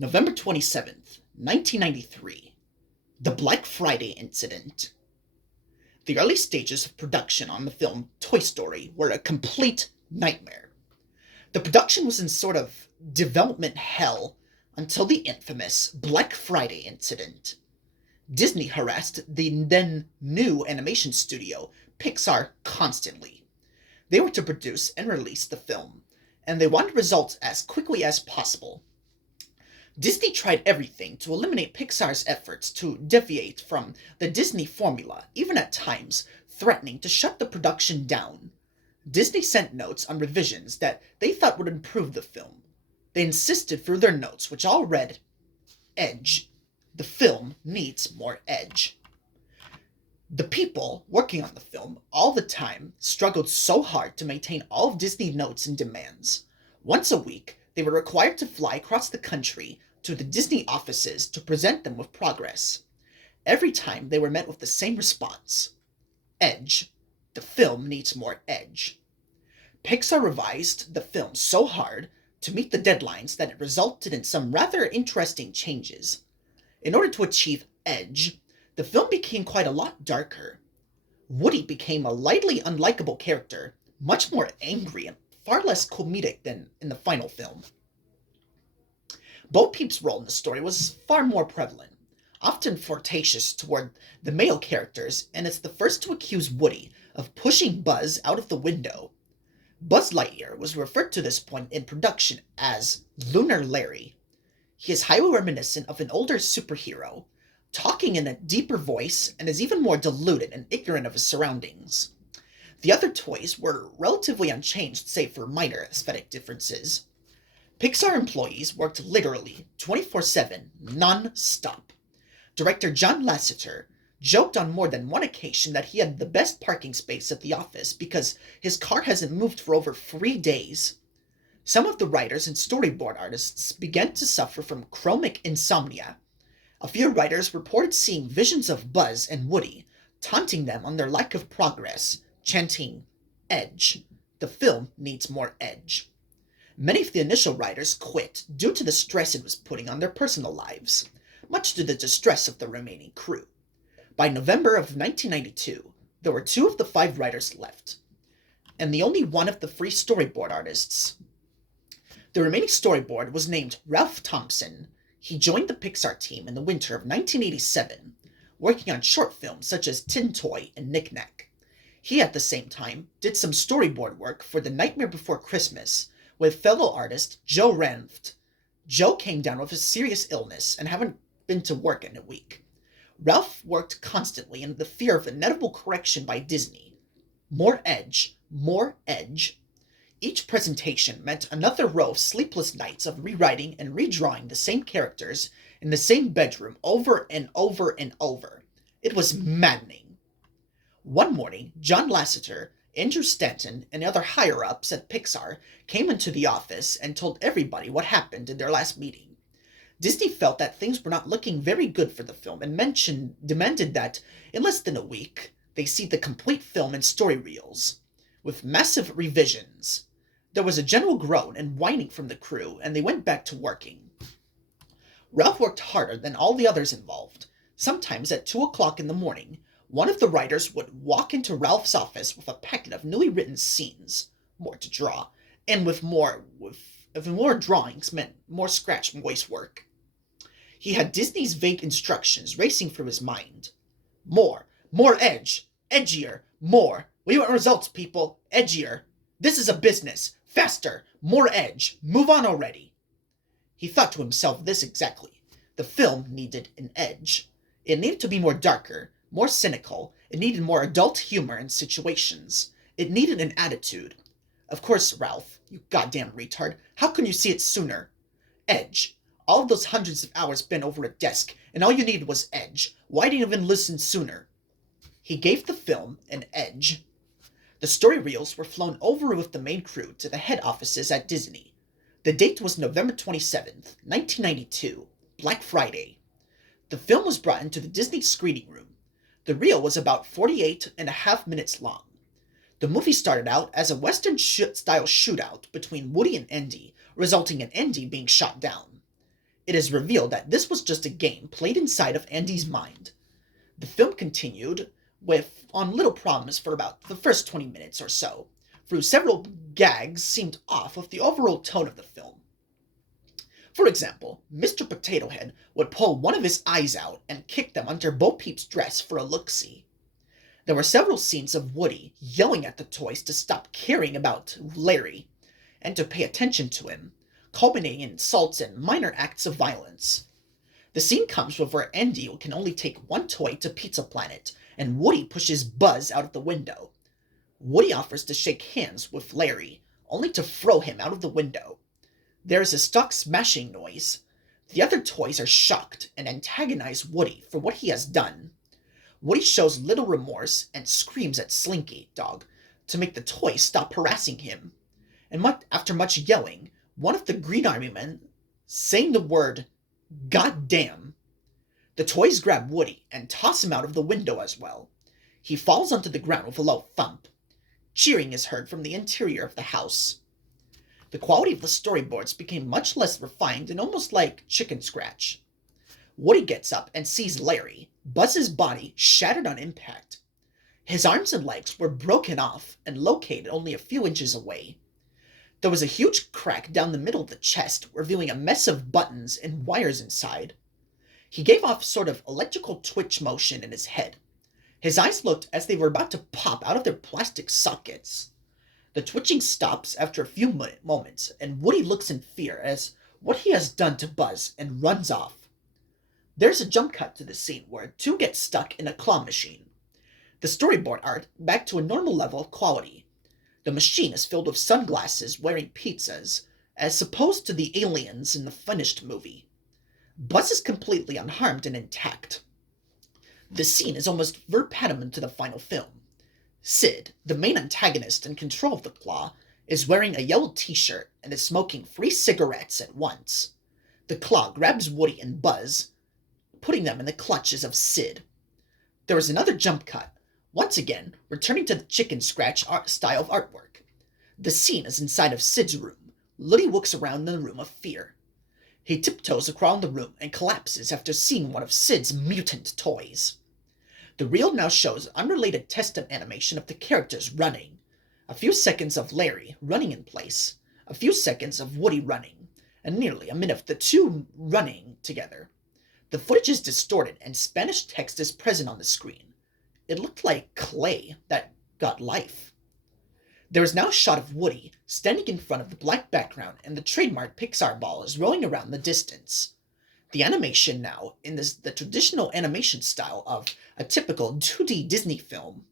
November 27th, 1993. The Black Friday Incident. The early stages of production on the film Toy Story were a complete nightmare. The production was in sort of development hell until the infamous Black Friday incident. Disney harassed the then new animation studio, Pixar, constantly. They were to produce and release the film, and they wanted results as quickly as possible. Disney tried everything to eliminate Pixar's efforts to deviate from the Disney formula, even at times threatening to shut the production down. Disney sent notes on revisions that they thought would improve the film. They insisted through their notes, which all read, "Edge. The film needs more edge." The people working on the film all the time struggled so hard to maintain all of Disney's notes and demands. Once a week, they were required to fly across the country to the Disney offices to present them with progress. Every time they were met with the same response: "Edge. The film needs more edge." Pixar revised the film so hard to meet the deadlines that it resulted in some rather interesting changes. In order to achieve edge, the film became quite a lot darker. Woody became a lightly unlikable character, much more angry and far less comedic than in the final film. Bo Peep's role in the story was far more prevalent, often flirtatious toward the male characters, and it's the first to accuse Woody of pushing Buzz out of the window. Buzz Lightyear was referred to this point in production as Lunar Larry. He is highly reminiscent of an older superhero, talking in a deeper voice, and is even more deluded and ignorant of his surroundings. The other toys were relatively unchanged save for minor aesthetic differences. Pixar employees worked literally 24/7, non-stop. Director John Lasseter joked on more than one occasion that he had the best parking space at the office because his car hasn't moved for over 3 days. Some of the writers and storyboard artists began to suffer from chromic insomnia. A few writers reported seeing visions of Buzz and Woody, taunting them on their lack of progress, chanting, "Edge. The film needs more edge." Many of the initial writers quit due to the stress it was putting on their personal lives, much to the distress of the remaining crew. By November of 1992, there were 2 of the 5 writers left, and the only one of the 3 storyboard artists. The remaining storyboard was named Ralph Thompson. He joined the Pixar team in the winter of 1987, working on short films such as Tin Toy and Knick Knack. He, at the same time, did some storyboard work for The Nightmare Before Christmas with fellow artist Joe Ranft. Joe came down with a serious illness and haven't been to work in a week. Ralph worked constantly in the fear of inevitable correction by Disney. More edge, more edge. Each presentation meant another row of sleepless nights of rewriting and redrawing the same characters in the same bedroom over and over and over. It was maddening. One morning, John Lasseter, Andrew Stanton, and other higher-ups at Pixar came into the office and told everybody what happened in their last meeting. Disney felt that things were not looking very good for the film and demanded that, in less than a week, they see the complete film and story reels, with massive revisions. There was a general groan and whining from the crew, and they went back to working. Ralph worked harder than all the others involved. Sometimes at 2 o'clock in the morning, one of the writers would walk into Ralph's office with a packet of newly written scenes, more to draw, and with more drawings meant more scratch and voice work. He had Disney's vague instructions racing through his mind. More edge, edgier, more. We want results, people, edgier. This is a business, faster, more edge, move on already. He thought to himself this exactly. The film needed an edge. It needed to be more darker, more cynical. It needed more adult humor in situations. It needed an attitude. Of course, Ralph, you goddamn retard, how can you see it sooner? Edge. All of those hundreds of hours bent over a desk, and all you needed was edge. Why didn't you even listen sooner? He gave the film an edge. The story reels were flown over with the main crew to the head offices at Disney. The date was November 27th, 1992, Black Friday. The film was brought into the Disney screening room. The reel was about 48.5 minutes long. The movie started out as a Western-style shootout between Woody and Andy, resulting in Andy being shot down. It is revealed that this was just a game played inside of Andy's mind. The film continued on little problems for about the first 20 minutes or so, through several gags seemed off with the overall tone of the film. For example, Mr. Potato Head would pull one of his eyes out and kick them under Bo Peep's dress for a look-see. There were several scenes of Woody yelling at the toys to stop caring about Larry and to pay attention to him, culminating in insults and minor acts of violence. The scene comes with where Andy can only take one toy to Pizza Planet, and Woody pushes Buzz out of the window. Woody offers to shake hands with Larry, only to throw him out of the window. There is a stock smashing noise. The other toys are shocked and antagonize Woody for what he has done. Woody shows little remorse and screams at Slinky Dog to make the toys stop harassing him. And after much yelling, one of the Green Army men saying the word "God damn." The toys grab Woody and toss him out of the window as well. He falls onto the ground with a low thump. Cheering is heard from the interior of the house. The quality of the storyboards became much less refined and almost like chicken scratch. Woody gets up and sees Larry, Buzz's body shattered on impact. His arms and legs were broken off and located only a few inches away. There was a huge crack down the middle of the chest, revealing a mess of buttons and wires inside. He gave off sort of electrical twitch motion in his head. His eyes looked as they were about to pop out of their plastic sockets. The twitching stops after a few moments, and Woody looks in fear as what he has done to Buzz and runs off. There's a jump cut to the scene where two get stuck in a claw machine. The storyboard art back to a normal level of quality. The machine is filled with sunglasses wearing pizzas, as opposed to the aliens in the finished movie. Buzz is completely unharmed and intact. The scene is almost verbatim to the final film. Sid, the main antagonist in control of the claw, is wearing a yellow t-shirt and is smoking 3 cigarettes at once. The claw grabs Woody and Buzz, putting them in the clutches of Sid. There is another jump cut, once again returning to the chicken scratch style of artwork. The scene is inside of Sid's room. Woody looks around in the room of fear. He tiptoes around the room and collapses after seeing one of Sid's mutant toys. The reel now shows unrelated test animation of the characters running. A few seconds of Larry running in place, a few seconds of Woody running, and nearly a minute of the two running together. The footage is distorted and Spanish text is present on the screen. It looked like clay that got life. There is now a shot of Woody standing in front of the black background and the trademark Pixar ball is rolling around the distance. The animation now in the traditional animation style of a typical 2D Disney film.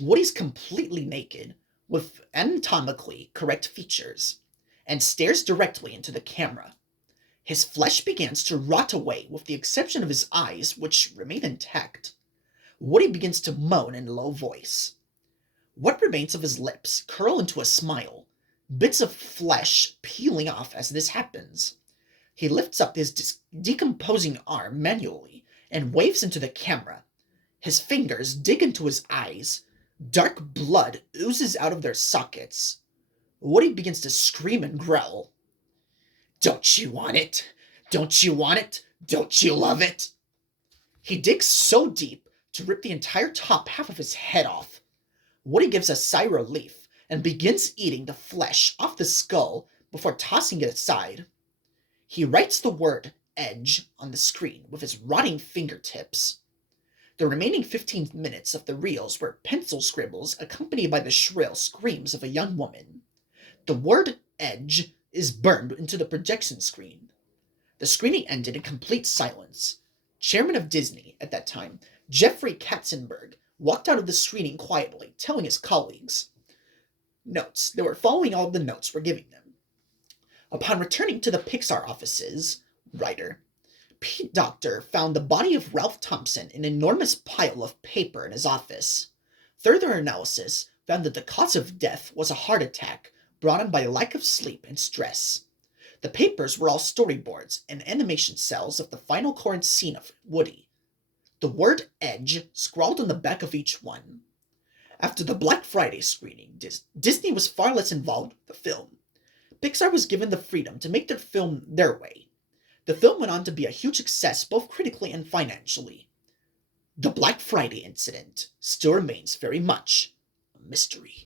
Woody's completely naked, with anatomically correct features, and stares directly into the camera. His flesh begins to rot away with the exception of his eyes, which remain intact. Woody begins to moan in a low voice. What remains of his lips curl into a smile, bits of flesh peeling off as this happens. He lifts up his decomposing arm manually and waves into the camera. His fingers dig into his eyes. Dark blood oozes out of their sockets. Woody begins to scream and growl. "Don't you want it? Don't you want it? Don't you love it?" He digs so deep to rip the entire top half of his head off. Woody gives a sigh of relief and begins eating the flesh off the skull before tossing it aside. He writes the word "edge" on the screen with his rotting fingertips. The remaining 15 minutes of the reels were pencil scribbles accompanied by the shrill screams of a young woman. The word "edge" is burned into the projection screen. The screening ended in complete silence. Chairman of Disney at that time, Jeffrey Katzenberg, walked out of the screening quietly, telling his colleagues notes. They were following all the notes we're giving them. Upon returning to the Pixar offices, writer Pete Docter found the body of Ralph Thompson in an enormous pile of paper in his office. Further analysis found that the cause of death was a heart attack brought on by lack of sleep and stress. The papers were all storyboards and animation cells of the final current scene of Woody. The word "edge" scrawled on the back of each one. After the Black Friday screening, Disney was far less involved with the film. Pixar was given the freedom to make the film their way. The film went on to be a huge success both critically and financially. The Black Friday incident still remains very much a mystery.